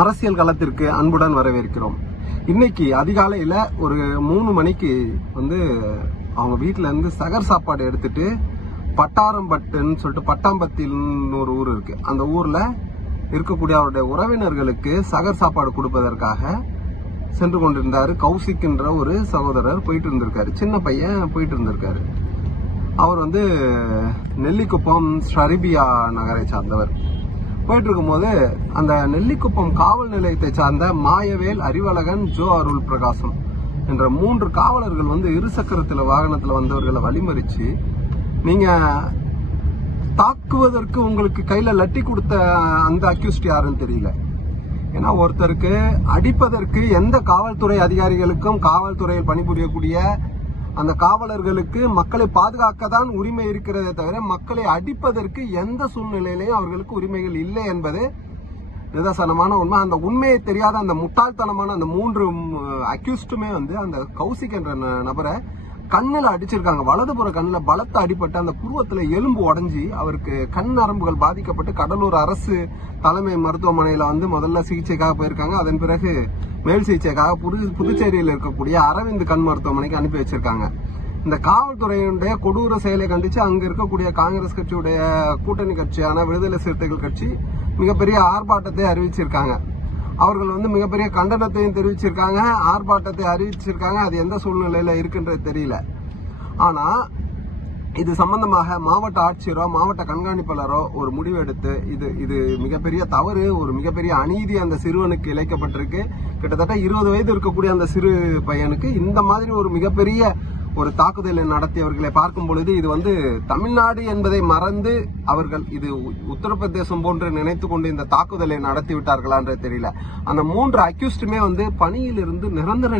அரசியல் களத்திற்கு அன்புடன் வரவேற்கிறோம். இன்னைக்கு அதிகாலையில ஒரு 3 மணிக்கு அவங்க வீட்டுல இருந்து சகர் சாப்பாடு எடுத்துட்டு பட்டாரம்பட்டுன்னு சொல்லிட்டு பட்டாம்பத்தின்னு ஒரு ஊர் இருக்கு. அந்த ஊர்ல இருக்கக்கூடிய அவருடைய உறவினர்களுக்கு சகர் சாப்பாடு கொடுப்பதற்காக சென்று கொண்டிருந்தாரு. கௌசிக்ன்ற ஒரு சகோதரர் போயிட்டு இருந்திருக்காரு. சின்ன பையன் போயிட்டு இருந்திருக்காரு. அவர் நெல்லிக்குப்பம் ஷரிபியா நகரை சார்ந்தவர். போயிட்டு இருக்கும்போது அந்த நெல்லிக்குப்பம் காவல் நிலையத்தை சார்ந்த மாயவேல், அறிவழகன், ஜோ அருள் பிரகாசம் என்ற 3 காவலர்கள் இருசக்கரத்துல வாகனத்துல வந்தவர்களை வழிமறிச்சு, நீங்க தாக்குவதற்கு உங்களுக்கு கையில லட்டி கொடுத்த அந்த அக்யூஸ்ட் யாருன்னு தெரியல. ஏன்னா ஒருத்தருக்கு அடிப்பதற்கு எந்த காவல்துறை அதிகாரிகளுக்கும் காவல்துறையில் பணிபுரியக்கூடிய அந்த காவலர்களுக்கு மக்களை பாதுகாக்க தான் உரிமை இருக்கிறதே தவிர மக்களை அடிப்பதற்கு எந்த சூழ்நிலையிலையும் அவர்களுக்கு உரிமைகள் இல்லை என்பது நிதர்சனமான உண்மை. அந்த உண்மையை தெரியாத அந்த முட்டாள்தனமான அந்த 3 அக்யூஸ்டுமே அந்த கௌசிக் என்ற நபரை கண்ணில் அடிச்சிருக்காங்க. வலதுபுற கண்ணில் பலத்த அடிப்பட்டு அந்த புருவத்துல எலும்பு உடஞ்சி அவருக்கு கண் நரம்புகள் பாதிக்கப்பட்டு கடலூர் அரசு தலைமை மருத்துவமனையில முதல்ல சிகிச்சைக்காக போயிருக்காங்க. அதன் பிறகு மேல் சிகிச்சைக்காக புதுச்சேரியில் இருக்கக்கூடிய அரவிந்த் கண் மருத்துவமனைக்கு அனுப்பி வச்சிருக்காங்க. இந்த காவல்துறையினுடைய கொடூர செயலை கண்டிச்சு அங்க இருக்கக்கூடிய காங்கிரஸ் கட்சியுடைய கூட்டணி கட்சியான விடுதலை சிறுத்தைகள் கட்சி மிகப்பெரிய ஆர்ப்பாட்டத்தை அறிவிச்சிருக்காங்க. அவர்கள் மிகப்பெரிய கண்டனத்தையும் தெரிவிச்சிருக்காங்க, ஆர்ப்பாட்டத்தை அறிவிச்சிருக்காங்க. அது எந்த சூழ்நிலையில இருக்குன்றது தெரியல. ஆனா இது சம்பந்தமாக மாவட்ட ஆட்சியரோ மாவட்ட கண்காணிப்பாளரோ ஒரு முடிவு எடுத்து இது மிகப்பெரிய தவறு, ஒரு மிகப்பெரிய அநீதி அந்த சிறுவனுக்கு இழைக்கப்பட்டிருக்கு. கிட்டத்தட்ட 20 வயது இருக்கக்கூடிய அந்த சிறு பையனுக்கு இந்த மாதிரி ஒரு மிகப்பெரிய ஒரு தாக்குதலை நடத்தியவர்களை பார்க்கும் பொழுது இது தமிழ்நாடு என்பதை மறந்து அவர்கள் இது உத்தரப்பிரதேசம் போன்று நினைத்து கொண்டு இந்த தாக்குதலை நடத்தி விட்டார்களான்றது தெரியல. அந்த 3 அக்யூஸ்டுமே பணியிலிருந்து நிரந்தர